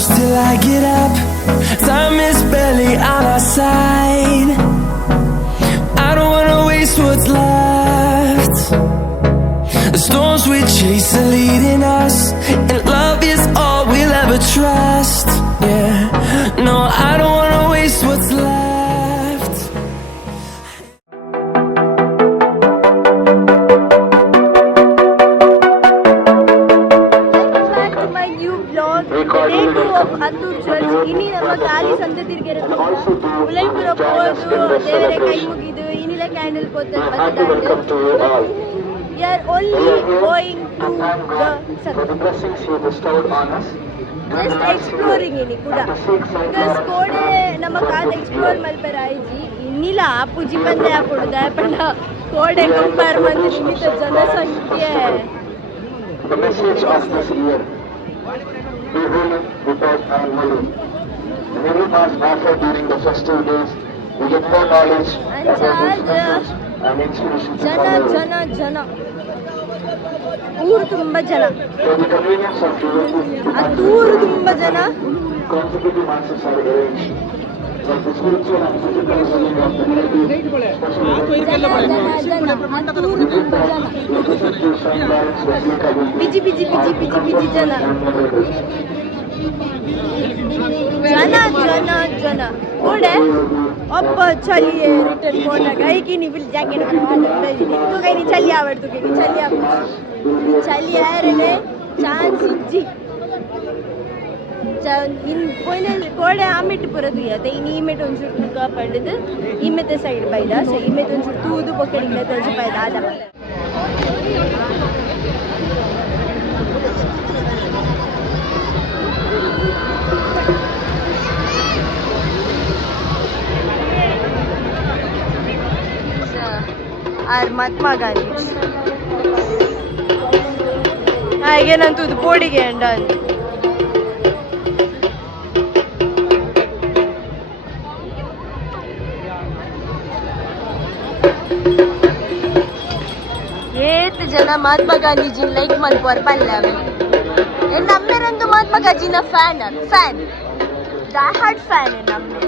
close till I get up. Time is barely on our side. I don't wanna waste what's left. The storms we chase are leading us, and love is all we'll ever trust. Yeah, no, I don't wanna waste what's left. Andur Church ini nama gali sande tirgeradu Ulaypura podu devare kai mugidu inila candle pottal batadadu. We are only going to the just exploring ini kuda because kode nama kaad explore malparaiji inila apuji bande apuda panda kode compare mandi nimita janasankhye. The message of this year: be willing without money. Many mass offered during the festive days, we get more knowledge and inspiration to follow. Jana. ಊರು ತುಂಬ ಜನ, For the convenience of you, ಊರು ತುಂಬ ಜನ. consecutive masses are arranged. But the spiritual and physical healing of the native, ಬಿಜಿ ಜನ ಗೋಡೆ ಒಬ್ಬ ಚಳಿ ರಿಟರ್ನ್ ಹೋದಾಗ ಈಗ ನೀವು ಜಾಕೆಟ್ ತುಗೈನಿ ಚಳಿ ಆವಡ್ತು ಚಳಿ ಯಾರನೆ ಚಾನ್ಸ್ ಇಜ್ಜಿ ಇನ್ ಪೋಯ್ನಲ್ಲಿ ಗೋಡೆ ಆಮೆಟ್ಟು ಬರೋದು ಅದೇ ಇನ್ನು ಈಮೆಟ್ಟು ಒಂಚೂರು ತೂಕ ಪಡೆದು ಈಮೆತ್ತೆ ಸೈಡ್ ಬೈದ ಸೊ ಈಮೆತ್ತೆ ಒಂಚೂರು ತೂದು ಬೊಕ್ಕಡಿಂದ ತೋರಿಸಿ ಬೈದ ಆದ ಆರ್ ಮಹಾತ್ಮ ಗಾಂಧಿ ಹಾಗೇನಂತೂ ಇದು ಬೋಡಿಗೆ ಅಂಡ ಅಂತ ಏತ್ ಜನ ಮಹಾತ್ಮ ಗಾಂಧೀಜಿ ಲೈಕ್ ಮಾಡ್ಕೋರ್ ಪಲ್ಲೆ ನಮ್ಮೇರಂತೂ ಮಹಾತ್ಮ ಗಾಂಧಿನ ಫ್ಯಾನ್ ಹಾರ್ಟ್ ಫ್ಯಾನ್ ನಮ್ಮೆ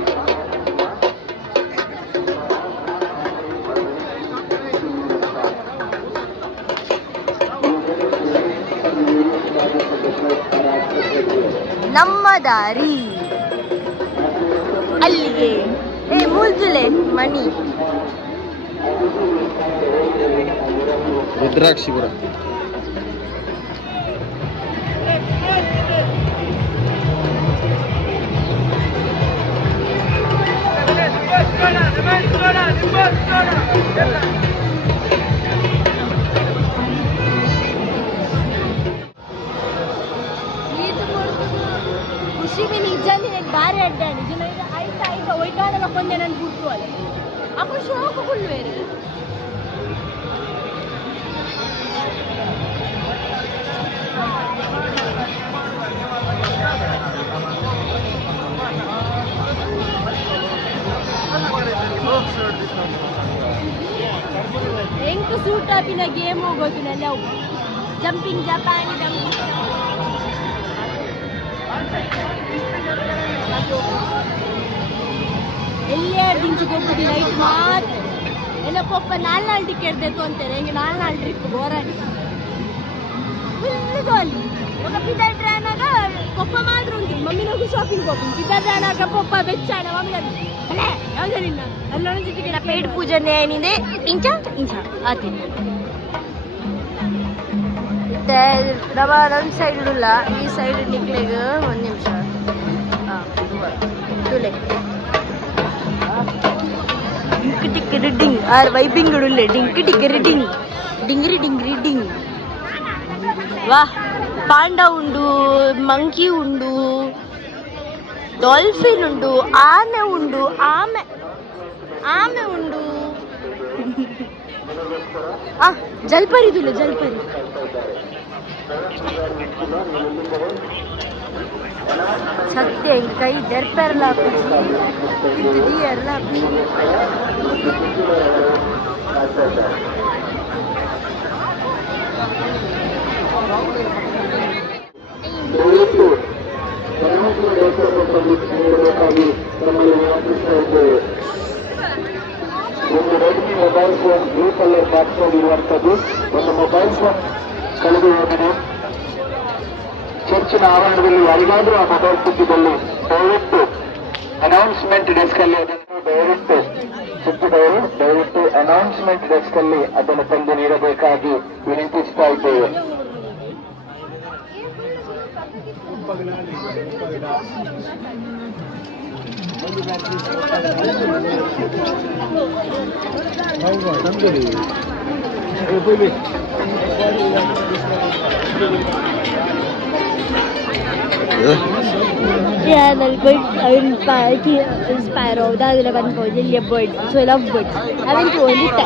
ನಮ್ಮ ದಾರಿ ಅಲ್ಲಿಗೆ ಮೂಲ್ಜುಲೆ ಮಣಿ ರುದ್ರಾಕ್ಷಿಪುರ ಖುಷಿ ಬಿ ನಿಜಾನೆ ಬಾರಿ ಅಡ್ಡಾಡಿ ಜನ ಆಯ್ತಾ ಒಯ್ಟಾಡಲ್ಲ ಕೊಂದೆ ನನ್ ಬಿಟ್ಟು ಅಲ್ಲ ಆ ಖುಷಿ ಹೋಗಕೊಳ್ಳುವೇರು ಹೆಂಗ್ ಸೂಟ್ ಟಾಪಿನ ಗೇಮ್ ಹೋಗೋದು ನೆಲ್ಲ ಜಂಪಿಂಗ್ ಜಪಾನ್ ಎಲ್ಲೇ ದಿಂಚಿಗೆ ಹೋಗ್ಬಿಟ್ಟು ನೈಟ್ ಮಾತ್ರ ಎಲ್ಲ ಪಪ್ಪ 4 ಟಿಕೆಟ್ ತೆತ್ತು ಅಂತಾರೆ ಹೆಂಗೆ 4 ಟ್ರಿಪ್ ಬೋರಾಡಿ ಫುಲ್ ಗೋಲಿ ఒక పిదర్ డ్రానాగా పప్ప మాత్రం ఉంది మమ్మీ నాకు షాపింగ్ పోతుంది పిదర్ డ్రానాగా పప్ప ಬೆಚ್ಚಾಣ ಮಮ್ಮಿ ಅಲ್ಲೇ ಯಾವ್ದರಿಲ್ಲ ಅಲ್ಲೊಂದು ಟಿಕೆಟ್ ಪೇಡ್ ಪೂಜನೆ ಏನಿದೆ ಇಂಚ ಆತಿ ನಮ್ಮ ನಮ್ಮ ಸೈಡ್ ಇಲ್ಲ ಈ ಸೈಡ್ ನಿಕ್ಲೆಗೆ 1 ನಿಮಿಷ ಡಿಂಗ್ ಟಿಕ್ ಡಿಂಗ್ ಆರ್ ವೈಬಿಂಗ್ ಉಳ್ಳೆ ಡಿಂಗ್ ಟಿಕ್ ಡಿಂಗ್ ಡಿಂಗ್ರಿ ಡಿಂಗ್ ವಾಹ್ ಪಾಂಡಾ ಉಂಡು ಮಂಕಿ ಉಂಡು ಡಾಲ್ಫಿನ್ ಉಂಡು ಆಮೆ ಉಂಡು ಆಮೆ ಉಂಡು ಜಲ್ಪರಿದುಲ್ಲ ಜಲ್ಪರಿ ಸತ್ಯ ಹಿಂಗೆ ಕೈ ದೆರ್ಪೆರಲ್ಲ ಎಲ್ಲ ನೀಡಬೇಕಾಗಿ ನಮ್ಮಲ್ಲಿ ವಿನಂತಿಸ್ತಾ ಇದ್ದೇವೆ. ಒಂದು Redmi mobile phone blue colour box ನಲ್ಲಿ ಇರುವಂತದ್ದು. ಒಂದು ಮೊಬೈಲ್ ಫೋನ್ ಕಳೆದು ಹೋಗಿದೆ. ಚರ್ಚಿನ ಆವರಣದಲ್ಲಿ ಯಾರಿಗಾದ್ರೂ ಆ ಮೊಬೈಲ್ ಸಿಕ್ಕಿದಲ್ಲಿ ದಯವಿಟ್ಟು ಅನೌನ್ಸ್ಮೆಂಟ್ ಡೆಸ್ಕ್ ಅಲ್ಲಿ ಅದನ್ನು ದಯವಿಟ್ಟು ಅನೌನ್ಸ್ಮೆಂಟ್ ಡೆಸ್ಕ್ ಅಲ್ಲಿ ಅದನ್ನು ತಂದು ನೀಡಬೇಕಾಗಿ ವಿನಂತಿಸ್ತಾ ಇದ್ದೇವೆ. Yeah, like birds. I inspire that I love birds. I love birds. So I love birds. I went to only 10.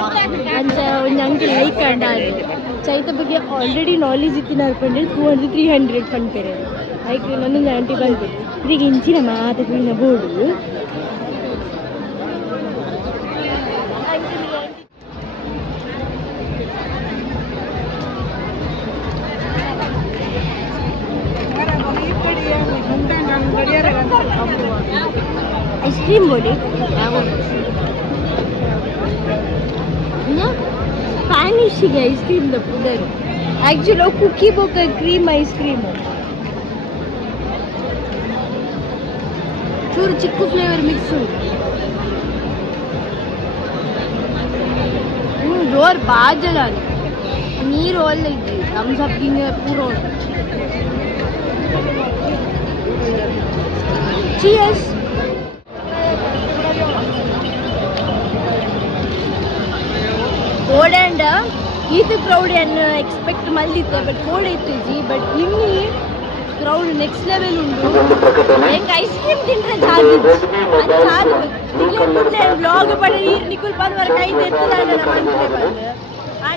And so uncle like and so I thought I already knowledge it in our funded 200, 300 fund period. Like none 90 fund. The inchi na math in a board. Ice cream बोले Spanish ice cream द पुडर actually cookie बोक cream ice cream चूर chikoo flavour mix door बाजल नीर all Thums up गिने पूरा cheers code and ಈತ ಕ್ರೌಡ್ ಏನು ಎಕ್ಸ್ಪೆಕ್ಟ್ ಮಾಡಿದ್ದೆ ಬಟ್ ಕೋಡ್ ಇತ್ತು ಬಟ್ ಇಲ್ಲಿ ಕ್ರೌಡ್ ನೆಕ್ಸ್ಟ್ ಲೆವೆಲ್ ಉಂಟು ಹೆಂಗೆ ಐಸ್ ಕ್ರೀಮ್ ತಿಂದ್ರೆ ಜಾಗಿದ್ದು ಅದು ಸಾಕು ತಿಂಗ್ಳೆ ಬ್ಲಾಗ್ ಪಡೆ ನೀರು ನಿಕುಲ್ ಬಂದವರ ಕೈ ತೆತ್ತದ ನನ್ನ ಮನಸ್ಸೇ ಬಂದು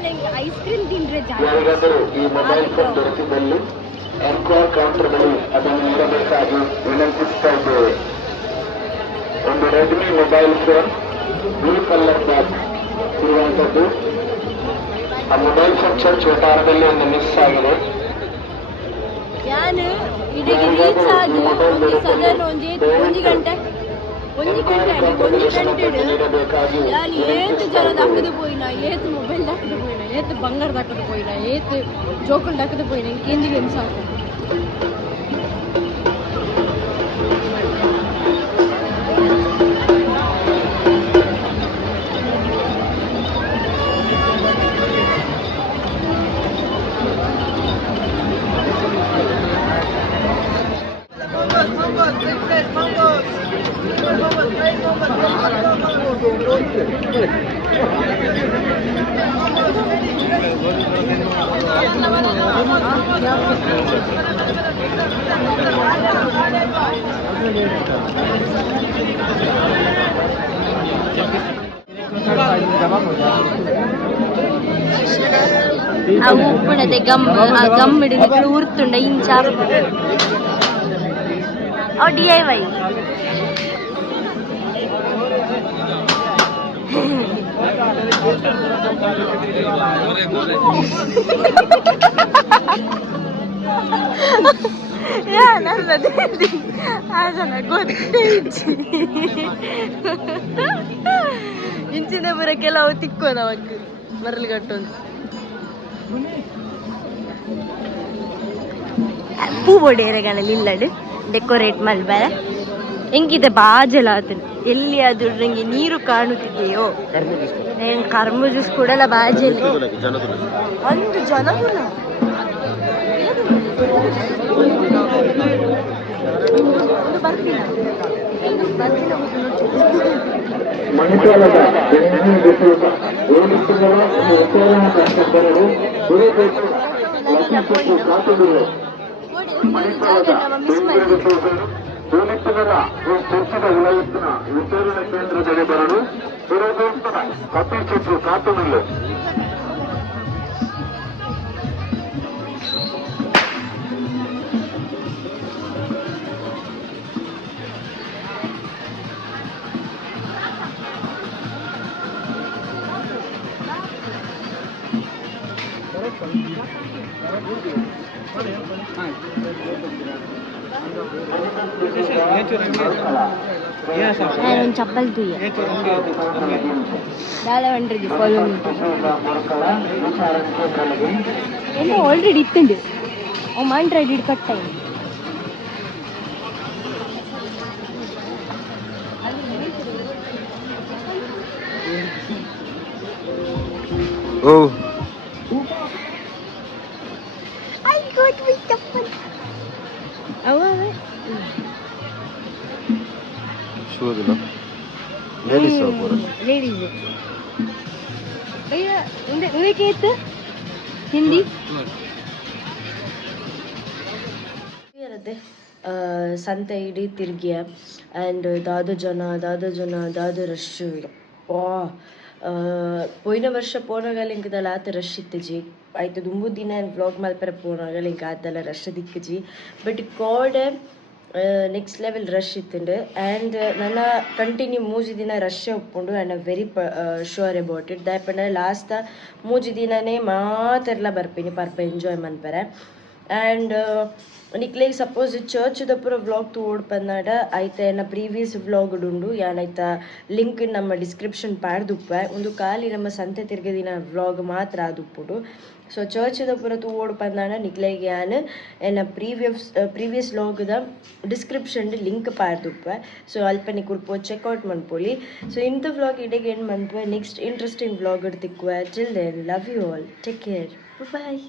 ಹೆಂಗೆ ಐಸ್ ಕ್ರೀಮ್ ತಿಂದ್ರೆ ಜಾಗಿದ್ದು ಎನ್ಕ್ವೈರ್ ಕೌಂಟರ್ ಬಳಿ ಅದನ್ನು ನೀಡಬೇಕಾಗಿ ವಿನಂತಿಸ್ತಾ ಇದ್ದೇವೆ. ಒಂದು Redmi mobile phone blue colour bag ಇರುವಂತದ್ದು. ಆ ಮೊಬೈಲ್ ಫೋನ್ ಚರ್ಚ್ ವಟಾರದಲ್ಲಿ ಒಂದು ಮಿಸ್ ಆಗಿದೆ. ನಾನು ಇಡೀ ರೀಚ್ ಆಗಿ ಒಂದು ಸದನ ಒಂದು ಗಂಟೆ ನಾನು ಏತ್ ಜನ ದಕ್ಕದು పోయినా ಏತ್ ಮೊಬೈಲ್ ದಕ್ಕದು పోయినా ಏತ್ ಬಂಗಾರ ದಕ್ಕದು పోయినా ಏತ್ ಜೋಕಲ್ ದಕ್ಕದು పోయినా ఇంకేందుకు సాಕು ಆ ಉಪ್ಪುಣತೆ ಗಮ್ ಹಿಡಿದು ಉರ್ತುಂಡ ಇಂಚ DIY ಇಂಚಿನ ಬರ ಕೆಲವು ತಿಕ್ಕೋದ ಅವಕ್ಕೆ ಮರಳುಗಟ್ಟು ಪೂ ಬೊಡೆರೆಗಳಲ್ಲಿ ಇಲ್ಲಡು ಡೆಕೋರೇಟ್ ಮಲ್ಬಾರ ಹೆಂಗಿದೆ ಬಾಜಲ ಆತನು ಎಲ್ಲಿ ಅದು ನಂಗೆ ನೀರು ಕಾಣುತ್ತಿದೆಯೋ ಕರ್ಮ ಜ್ಯೂಸ್ ಕೊಡಲ್ಲ ಬಾಜಲ್ಲಿ ಒಂದು ಜನಗುಣ ಪೂಲಿತ್ತನರ ಚರ್ಚದ ವಿಳಯತ್ತಿನ ವಿಚಾರಣೆ ಕೇಂದ್ರದಲ್ಲಿ ಬರಲು ದುರದೃಷ್ಟನ ಕಪಿ ಚಿತ್ರ ಕಾತುಮಿಲ್ಲು ಒಂದು ಚಪ್ಪಲ್ ತುಯ್ಯ ದಾಳವಂಡ್ರಿಗೆ ಫಾಲೋ ಎಲ್ಲ ಆಲ್ರೆಡಿ ಇತ್ತುಂಡು ಅವು ಮಾಂಡ್ರೆಡ್ ಇಡ್ ಕಟ್ಟ ಓ ಶೂದಿಲ್ಲ ಲೇಡೀಸ್ ಲೇಡೀಸ್ ಉದಕ್ಕೆ ಇತ್ತು ಹಿಂದಿ ಸಂತೆ ಇಡೀ ತಿರ್ಗಿಯ ಆ್ಯಂಡ್ ದಾದ ಜನ ರಶ್ ವಾ ಪೋಯಿನ ವರ್ಷ ಪೋನಾಗಲ್ಲ ಇಂಕದಲ್ಲ ಆತ ರಶ್ ಇತ್ತಜಿ ಆಯ್ತು ದುಂಬು ದಿನ ವ್ಲಾಗ್ ಮಲ್ಪರ ಪೋನಾಗಲ್ಲ ಇಂಕ ಆತಲ್ಲ ರಶ್ ದಿಕ್ಕಜಿ ಬಟ್ ಕೋಡೆ ನೆಕ್ಸ್ಟ್ ಲೆವೆಲ್ ರಶ್ ಇತ್ತುಂಡು ಆ್ಯಂಡ್ ನನ್ನ ಕಂಟಿನ್ಯೂ ಮೂಜಿ ದಿನ ರಶ್ ಒಪ್ಪುಂಡು and I very sure about it ದಾಯಪಂಡ ಲಾಸ್ಟ್ ಮೂಜಿ ದಿನನೇ ಮಾತೆರ್ಲ ಬರ್ಪೇನಿ ಪರ್ಪ ಎಂಜಾಯ್ ಮನ್ಪರೆ ಆ್ಯಂಡ್ ನಿಕ್ಲೆಗ್ ಸಪೋಸ್ ಚರ್ಚ್ದ ಪೂರ ವ್ಲಾಗ್ ತೋಡ್ ಪನ್ನಾಡ ಐತೆ ಎನ್ನ ಪ್ರೀವಿಯಸ್ ವ್ಲಾಗ್ ಉಂಡು ಯಾನೈತ ಲಿಂಕ್ ನಮ್ಮ ಡಿಸ್ಕ್ರಿಪ್ಷನ್ ಪಾಡ್ದುಪ್ಪೆ ಒಂದು ಖಾಲಿ ನಮ್ಮ ಸಂತೆ ತಿರ್ಗದಿನ ವ್ಲಾಗ್ ಮಾತ್ರ ಆದುಪ್ಪುಡು ಸೊ ಚರ್ಚ್ದ ಪೂರ ತೋಡ್ ಪನ್ನಾಡ ನಿಕ್ಲೆಗ್ ಯಾನ್ ಎನ್ನ ಪ್ರೀವಿಯಸ್ ವ್ಲಾಗ್ದ ಡಿಸ್ಕ್ರಿಪ್ಷನ್ ಲಿಂಕ್ ಪಾಡ್ದುಪ್ಪೆ ಸೊ ಅಲ್ಪ ನಿಕುಲ್ಪೋ ಚೆಕ್ಔಟ್ ಮನ್ಪೊಲಿ ಸೊ ಇಂಥ ವ್ಲಾಗ್ ಇಡೆಗೆ ಏನು ಮನ್ಪೆ ನೆಕ್ಸ್ಟ್ ಇಂಟ್ರೆಸ್ಟಿಂಗ್ ವ್ಲಾಗ್ ತಿಕ್ಕುವೆ till then love you all take care bye